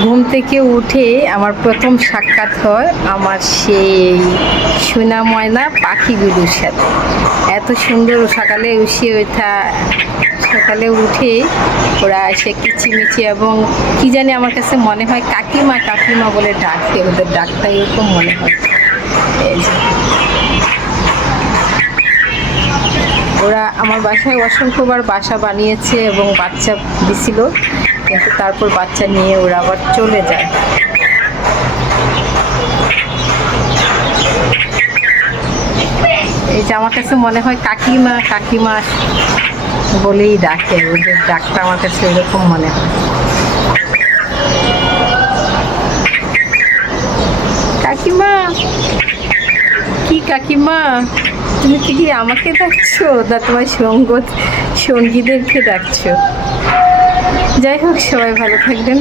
ঘুম থেকে উঠে আমার প্রথম সাক্ষাৎ হয় আমার সেই সোনা ময়না পাখিগুলোর সাথে। এত সুন্দর সকালে সকালে উঠে ওরা এসে কিচিমিচি এবং কি জানি আমার কাছে মনে হয় কাকিমা কাকিমা বলে ডাকে, ওদের ডাকটা এরকম মনে হয়। এই যে ওরা আমার বাসায় অসংখ্যবার বাসা বানিয়েছে এবং বাচ্চা দিছিল, কিন্তু তারপর বাচ্চা নিয়ে ওরা আবার চলে যায়। এই যে আমার কাছে মনে হয় কাকিমা কাকিমা বলেই ডাকে, ওদের ডাকটা আমার কাছে এরকম মনে হয়। কাকিমা, কি কাকিমা, তুমি কি আমাকে ডাকছো না তোমার সঙ্গীদেরকে ডাকছো? যাই হোক, সবাই ভালো থাকবেন।